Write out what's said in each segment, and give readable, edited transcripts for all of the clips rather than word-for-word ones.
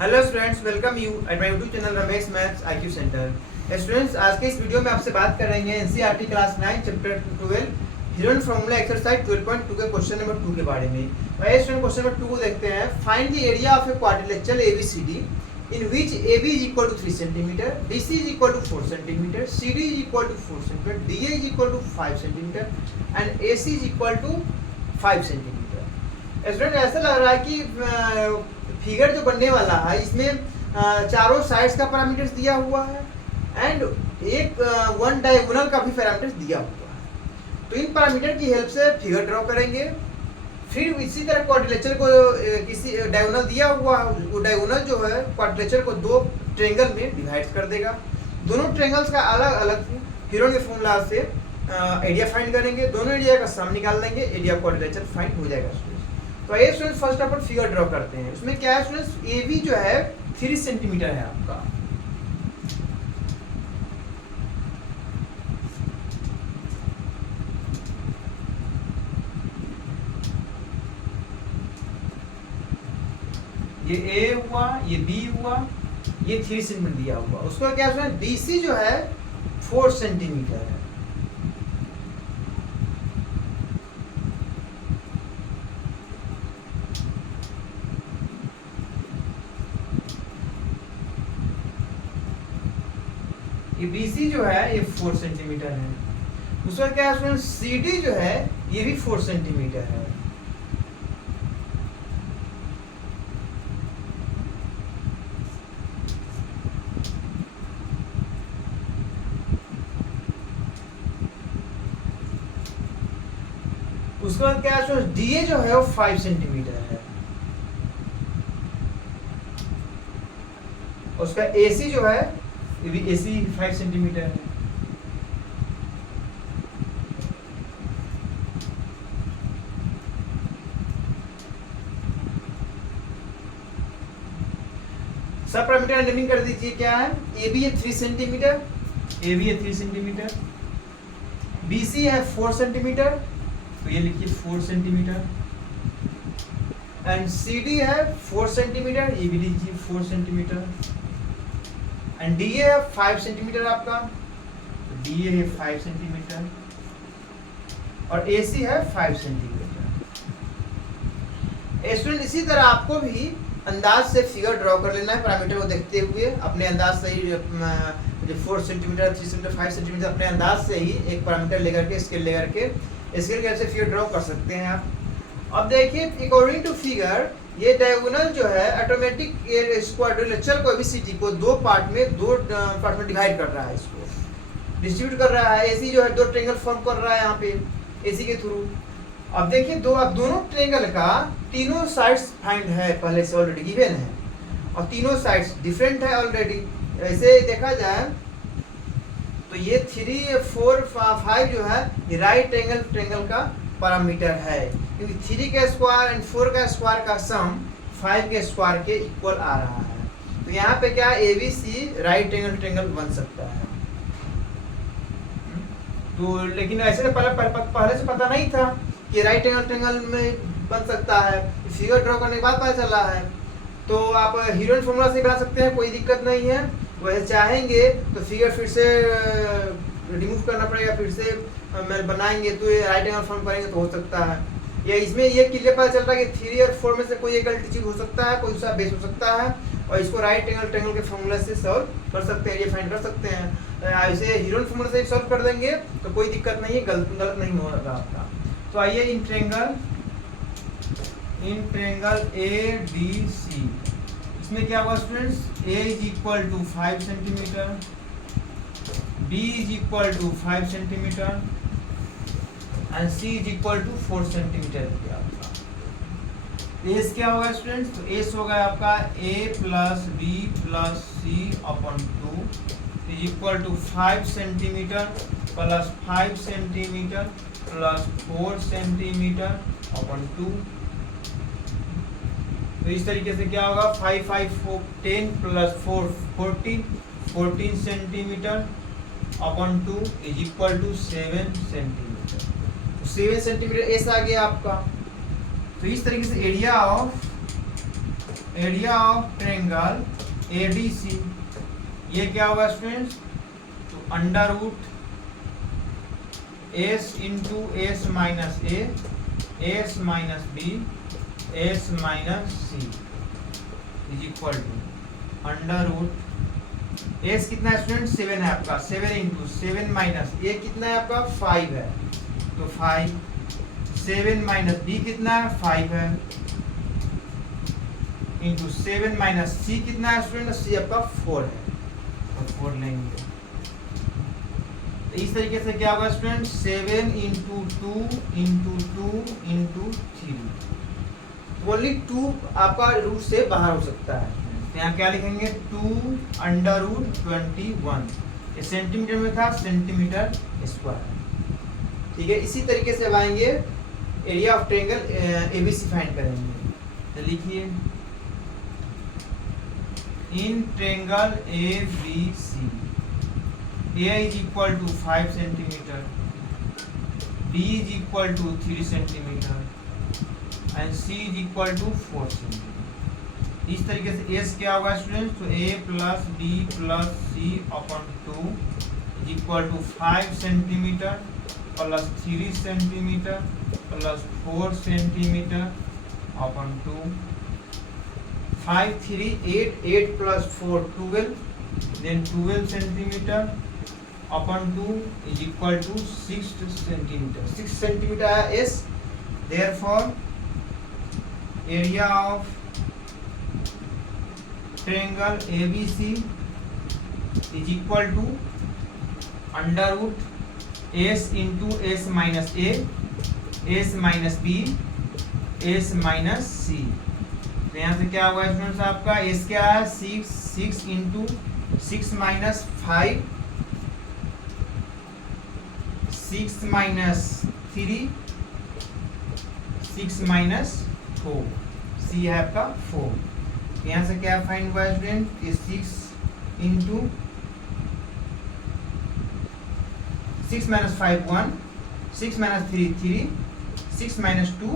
Hello students, welcome you at my YouTube channel Ramesh maths IQ centre. Students, आज के इस video में आपसे बात करेंगे NCERT class 9 chapter 12 heroine formula exercise 12.2 के क्वेश्चन नंबर 2 के बारे में। स्टूडेंट, क्वेश्चन नंबर 2 को देखते हैं। Find the area of a quadrilateral ABCD in which AB is equal to 3 cm, BC is equal to 4 cm, CD is equal to 4 cm, DA is equal to 5 cm and AC is equal to 5 cm। Student, ऐसा लग रहा है कि figure जो बनने वाला है इसमें चारों साइड्स का पैरामीटर्स दिया हुआ है एंड एक वन डायगोनल का भी पैरामीटर्स दिया हुआ है। तो इन पैरामीटर की हेल्प से फिगर ड्रॉ करेंगे। फिर इसी तरह क्वाड्रिलेटरल को किसी डायगोनल दिया हुआ है, वो डायगोनल जो है क्वाड्रिलेटरल को दो ट्रायंगल में डिवाइड कर देगा। दोनों ट्रायंगल्स का अलग अलग हीरोइन के फॉर्मूला से एरिया फाइंड करेंगे, दोनों एरिया का सम निकाल लेंगे, एरिया क्वाड्रिलेटरल फाइंड हो जाएगा। तो ये स्टूडेंट फर्स्ट अपन फिगर ड्रॉ करते हैं। उसमें क्या है स्टूडेंट्स, ए बी जो है 3 सेंटीमीटर है आपका। ये ए हुआ, ये बी हुआ, ये 3 सेंटीमीटर दिया हुआ। उसका क्या स्टूडेंट, बी सी जो है 4 सेंटीमीटर है। ये BC जो है ये 4 सेंटीमीटर है। उसका क्या है स्टूडेंट, CD जो है ये भी 4 सेंटीमीटर है। उसके बाद क्या है स्टूडेंट, DA जो है वो 5 सेंटीमीटर है। उसका AC जो है ये भी AC 5 सेंटीमीटर है। सब पैरामीटर नेमिंग कर दीजिए। क्या है, AB है 3 सेंटीमीटर, AB है 3 सेंटीमीटर, BC है 4 सेंटीमीटर, तो ये लिखिए 4 सेंटीमीटर, एंड CD है 4 सेंटीमीटर, ये भी लीजिए 4 सेंटीमीटर, एंड DA है 5 सेंटीमीटर आपका, तो DA है 5 सेंटीमीटर, और AC है 5 सेंटीमीटर। स्टूडेंट, इसी तरह आपको भी अंदाज से फिगर ड्रॉ कर लेना है पैरामीटर को देखते हुए। अपने अंदाज से ही जो 4 सेंटीमीटर, 3 सेंटीमीटर, 5 सेंटीमीटर अपने अंदाज से ही एक पैरामीटर लेकर के स्केल लेकर के स्केल के से फिगर ड्रॉ कर सकते हैं आप। अब देखिए, अकॉर्डिंग टू फिगर ये डायगोनल जो है ऑटोमेटिक क्वाड्रिलेटरल को एबीसीडी को दो पार्ट में डिवाइड कर रहा है, इसको डिस्ट्रीब्यूट कर रहा है। एसी जो है दो ट्रायंगल फॉर्म कर रहा है यहाँ पे एसी के थ्रू। अब देखिए, दोनों ट्रायंगल का तीनों साइड्स फाइंड है, पहले से ऑलरेडी गिवन है, और तीनों साइड्स डिफरेंट है ऑलरेडी। ऐसे देखा जाए तो ये 3, 4, 5 जो है ये राइट ट्रायंगल का पैरामीटर है, क्योंकि 3 का स्क्वायर एंड 4 का स्क्वायर का सम 5 के स्क्वायर के इक्वल आ रहा है। तो यहाँ पे क्या ABC राइट ट्रायंगल बन सकता है। तो लेकिन ऐसे तो पहले से पता नहीं था कि राइट ट्रायंगल में बन सकता है, फिगर ड्रॉ करने के बाद पता चला है। तो आप हीरोइन फॉर्मूला से बना सकते हैं, कोई दिक्कत नहीं है। वैसे चाहेंगे तो फिगर फिर से रिमूव करना पड़ेगा, फिर से बनाएंगे तो ये राइट एंगल फॉर्म करेंगे तो हो सकता है। या इसमें ये क्लियर पता चल रहा है कि 3 और 4 में से कोई एक चीज हो सकता है, कोई दूसरा बेस हो सकता है, और इसको राइट ट्रायंगल के फॉर्मूला से सॉल्व कर सकते हैं, ये फाइंड कर सकते हैं। ऐसे हीरोइन फॉर्मूला से सॉल्व कर देंगे तो कोई दिक्कत नहीं है, गलत नहीं होगा आपका। तो आइए इन ट्रायंगल ADC इसमें क्या हुआ students, A is equal to 5 centimetre, B is equal to 5 centimetre and C is equal to 4 centimetre. S क्या होगा स्टूडेंट्स, तो एस होगा आपका A plus B plus C upon 2 is equal to 5 centimetre plus 5 centimetre plus 4 centimetre upon 2। तो इस तरीके से क्या होगा, 5, 5, 4, 10 plus 4 14 centimetre upon 2 is equal to 7 centimetre. 7 centimetre S आ गया आपका। तो इस तरीके से area of area of triangle ABC, ये क्या होगा स्टूडेंट्स, तो under root S into S minus A, S minus B, S minus C is equal to under root S कितना है स्टूडेंट 7 है आपका, 7 इंटू 7 माइनस ए कितना है आपका 5 है, तो 5, 7 माइनस बी कितना है 5 है, इंटू 7 माइनस सी कितना है स्टूडेंट, सी आपका 4 है, तो 4 लेंगे। तो इस तरीके से क्या होगा student 7 into 2 into 2 into 3, only 2 आपका रूट से बाहर हो सकता है। तो यहाँ क्या लिखेंगे 2 अंडर रूट 21, ये सेंटीमीटर में था, सेंटीमीटर स्क्वायर। ठीक है, इसी तरीके से अब आएंगे area of triangle ABC find करेंगे। तो लिखिए in triangle ABC A is equal to 5 centimeter, B is equal to 3 centimeter, and C is equal to 4 centimeter। इस तरीके से S क्या होगा स्टूडेंट्स, तो A plus B plus C upon 2 is equal to 5 centimeter plus 3 centimeter plus 4 centimeter upon 2, 5 3 8, 8 plus 4 12, then 12 centimeter upon 2 is equal to 6 centimeter, 6 centimeter है S, therefore area of triangle ABC is equal to under root S into S minus A, S minus B, S minus C। तो यहाँ से क्या होगा students आपका S क्या है 6, 6 into 6 minus 5, 6 minus 3, 6 minus 4, सी है आपका 4। यहाँ से क्या फाइंड हुआ स्टूडेंट, ये 6 इंटू 6 माइनस 5 1, 6 माइनस 3 3, 6 माइनस 2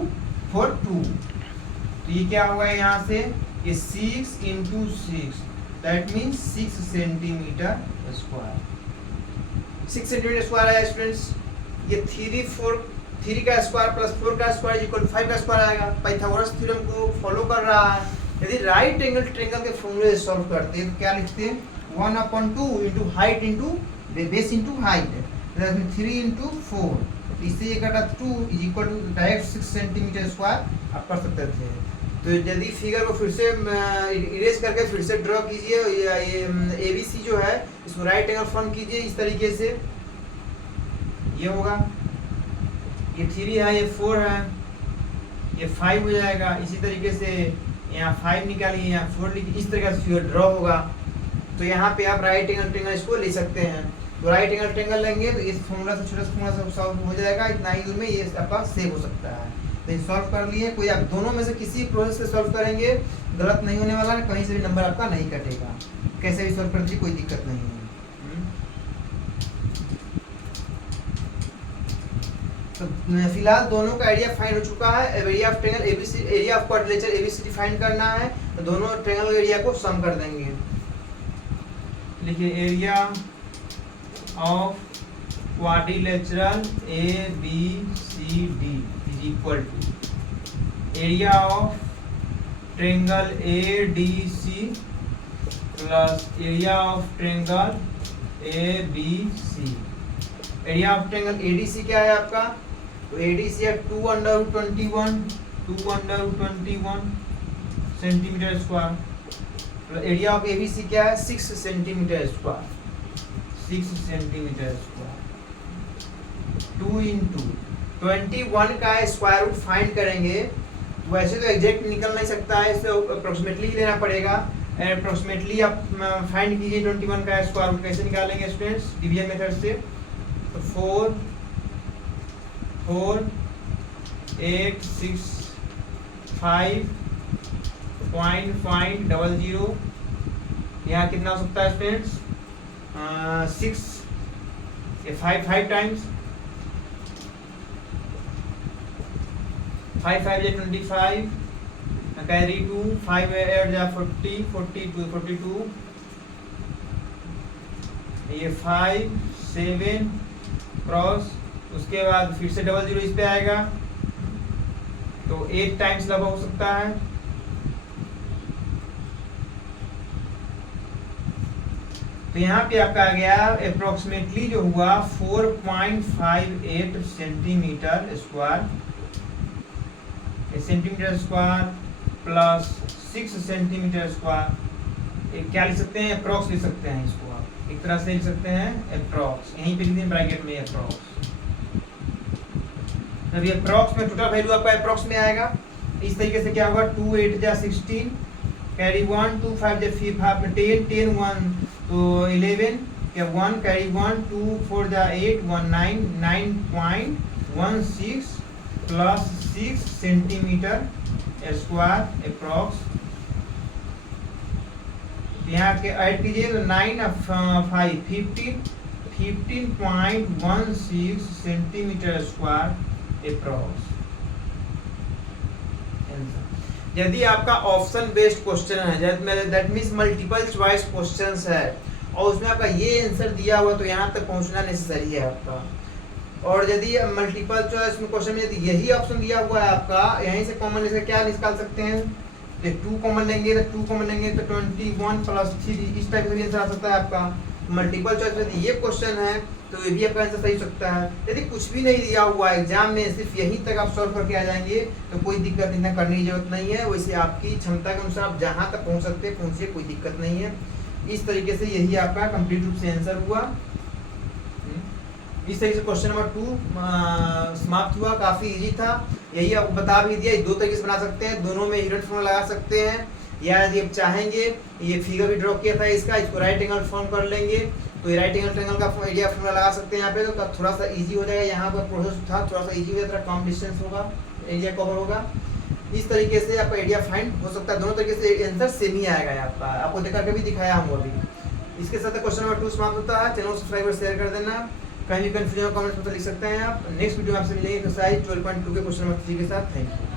4 2। तो ये क्या हुआ है यहाँ से, ये 6 into 6, that means 6 centimetre square, 6 centimetre square है स्टूडेंट्स। ये 3 का स्क्वायर प्लस 4 का स्क्वायर इक्वल 5 का स्क्वायर आएगा। पाइथागोरस थ्योरम को फॉलो कर रहा है। यदि राइट एंगल ट्रायंगल के फॉर्मूले से सॉल्व करते हैं तो क्या लिखते हैं 1/2 into height into base into height, 3 into 4, इससे ये कटा 2 is equal to direct 6 centimetre square आप कर सकते थे। तो यदि फिगर को फिर से इरेज करके फिर से ड्रॉ कीजिए, ये एबीसी जो है इसको राइट एंगल फॉर्म कीजिए इस तरीके से, ये होगा, ये 3 है, ये 4 है, ये 5 हो जाएगा। इसी तरीके से यहाँ 5 निकालिए, यहाँ 4 लिखिए, इस तरीके से फिगर ड्रॉ होगा। तो यहाँ पे आप राइट एंगल ट्रायंगल इसको ले सकते हैं। तो राइट एंगल ट्रायंगल लेंगे तो इस फॉर्मूला से छोटा सा फॉर्मूला से सॉल्व हो जाएगा, इतना ही में ये आपका सेव हो सकता है। तो सॉल्व कर लिए, कोई आप दोनों में से किसी प्रोसेस से सॉल्व करेंगे गलत नहीं होने वाला, कहीं से भी नंबर आपका नहीं कटेगा, कैसे भी सॉल्व कर दीजिए, कोई दिक्कत नहीं है। तो फिलहाल दोनों का एरिया फाइंड हो चुका है। Area of triangle A B C, area of quadrilateral A B C D find करना है, तो दोनों ट्रायंगल एरिया को सम कर देंगे। लिखिए area of quadrilateral ABCD is equal to area of triangle ADC plus area of triangle ABC। Area of triangle ADC क्या है आपका, तो ADC है 2/21 centimetre square. Area of ABC क्या है 6 centimetre square, 6 centimetre square. 2 into 21 का square root find करेंगे, वैसे तो एग्जैक्ट निकल नहीं सकता है, इसे अप्रोक्सीमेटली लेना पड़ेगा। अप्रोक्सीमेटली आप फाइंड कीजिए 21 का स्क्वायर रूट, कैसे निकालेंगे स्टूडेंट्स, डिवीजन मेथड से। तो 4 4 8 6 5.500, यहाँ कितना हो सकता है स्टूडेंट्स 6, ये 5 टाइम्स 5 5 25, कैरी 2 5 8 जा 40 42 ये 5 7 क्रॉस, उसके बाद फिर से डबल जीरो इस पे आएगा तो 8 टाइम्स लगभग हो सकता है। तो यहाँ पे आपका आ गया अप्रोक्सीमेटली जो हुआ 4.58 centimetre square plus 6 centimetre square. क्या लिख सकते हैं? अप्रोक्स लिख सकते हैं, इसको आप एक तरह से लिख सकते हैं अप्रोक्स, यहीं पे लिख दें ब्रैकेट में अप्रोक्स। जब ये अप्रोक्स में टोटल वैल्यू आपका अप्रोक्स में आएगा, इस तरीके से क्या होगा 2 8 जा 16 कैरी 1 2 5 जा 5 10 10 1 तो 11 क्या 1 कैरी 1 2 4 जा 8 1 9 9.16 प्लस 6 सेंटीमीटर स्क्वायर अप्रोक्स। यहाँ के ऐड कीजिए तो 9 5 15.16 सेंटीमीटर स्क्वायर अप्रोक्स। यदि आपका ऑप्शन बेस्ड क्वेश्चन है, that means multiple choice questions है और उसमें आपका ये आंसर दिया हुआ तो यहाँ तक पहुँचना नेसेसरी है आपका। और यदि मल्टीपल चॉइस में क्वेश्चन में यदि यही ऑप्शन दिया हुआ है आपका, यहीं से कॉमन लेकर क्या निकाल सकते हैं? 2 कॉमन लेंगे तो 21 प्लस 3 इस टाइप से भी आंसर आ सकता है आपका। मल्टीपल चॉइस में यदि ये क्वेश्चन है तो ये भी आपका आंसर सही हो सकता है। यदि कुछ भी नहीं दिया हुआ है एग्जाम में, सिर्फ यहीं तक आप सॉल्व करके आ जाएंगे तो कोई दिक्कत इतना करने की जरूरत नहीं है। वैसे आपकी क्षमता के अनुसार आप जहाँ तक पहुँच सकते हैं पहुँचिए, कोई दिक्कत नहीं है। इस तरीके से यही आपका कंप्लीट रूप से आंसर हुआ। इस तरीके से क्वेश्चन नंबर 2 समाप्त हुआ। काफ़ी इजी था, यही आपको बता भी दिया। 2 तरीके से बना सकते हैं, दोनों में यूनिट फॉर्मूला लगा सकते हैं, या यदि आप चाहेंगे ये फिगर भी ड्रॉ किया था इसका, इसको राइट एंगल फॉर्म कर लेंगे तो ये राइट एंगल ट्रायंगल का एरिया फॉर्मूला लगा सकते हैं यहाँ पे, तो थोड़ा सा इजी हो जाएगा। यहाँ पर प्रोसेस था थोड़ा सा इजी हो जाएगा, कम डिस्टेंस होगा, एरिया कवर होगा। इस तरीके से आपका एरिया फाइंड हो सकता है। दोनों तरीके से आंसर सेम ही आएगा आपका, आपको देखा के भी दिखाया हूँ अभी। इसके साथ क्वेश्चन नंबर 2 समाप्त होता है। चैनल को सब्सक्राइब और शेयर कर देना। कहीं भी कंफ्यूजन कमेंट्स में लिख सकते हैं आप। नेक्स्ट वीडियो में आपसे मिलेंगे एक्सरसाइज 12.2 के क्वेश्चन नंबर 3 के साथ। Thank you.